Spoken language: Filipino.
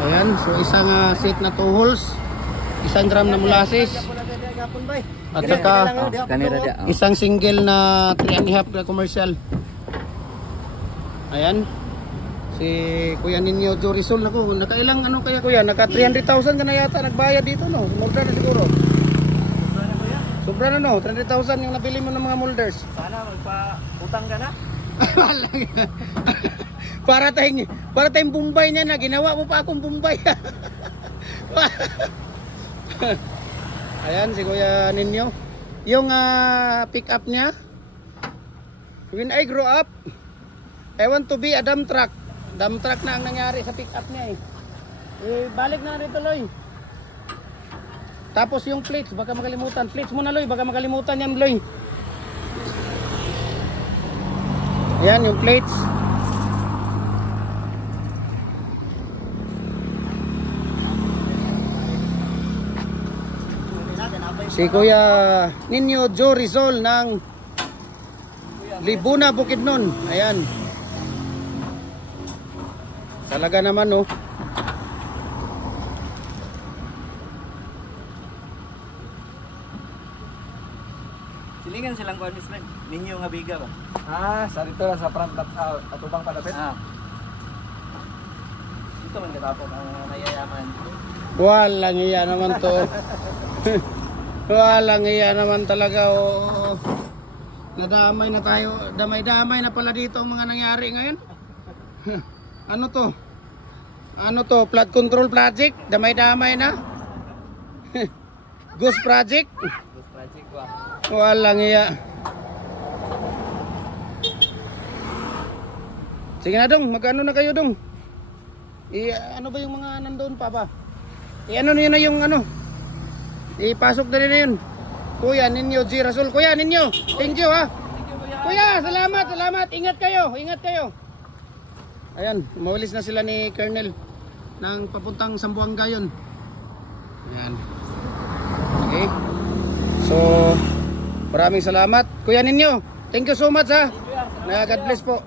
Ayan, so isang set na 2 holes, 1 gram na molasses, at saka isang single na 3.5 na commercial. Ayan, si Kuya Ninyo Jorisol, naku, nakailang ano kaya kuya, naka 300,000 ka na yata nagbayad dito, no? Molder na siguro. Sobra na, no? 300,000 yung nabili mo ng mga molders. Sana magpa-utang ka na. para tayong Bombay niya na, ginawa mo pa akong Bombay. Ayan si Kuya Ninyo, yung pick up niya. When I grow up, I want to be a dump truck. Dump truck na ang nangyari sa pick up niya eh. Balik na rito, Loy. Tapos yung plates, baka makalimutan. Plates muna, Loy, baka makalimutan yan, Loy. Ayan yung plates. Si Kuya Ninyo Jorisol ng Libuna, Bukidnon. Ayan. Talaga naman, no. Silingan silang kuan mismo. Ninyo nga biga ba? Sa dito sa front atubang palapit. Dito man katapos ang mayayaman. Walang iya naman to. Walang iya naman talaga, oh. Nadamay na tayo. Damay-damay na pala dito ang mga nangyari ngayon. Ano to? Ano to? Flood control project? Damay-damay na? Ghost project? Ghost project ba? Walang iya. Sige na dong, mag-ano na kayo dong. Ano ba yung mga nandoon pa ba? Ano nyo na yung ano? Ipasok na rin na yun. Kuya Ninyo Jorisol. Kuya Ninyo, thank you ha. Kuya, salamat. Ingat kayo. Ayan, umawalis na sila ni Colonel ng papuntang Zamboanga yun. Ayan. Okay. So, maraming salamat. Kuya Ninyo, thank you so much ha. God bless po.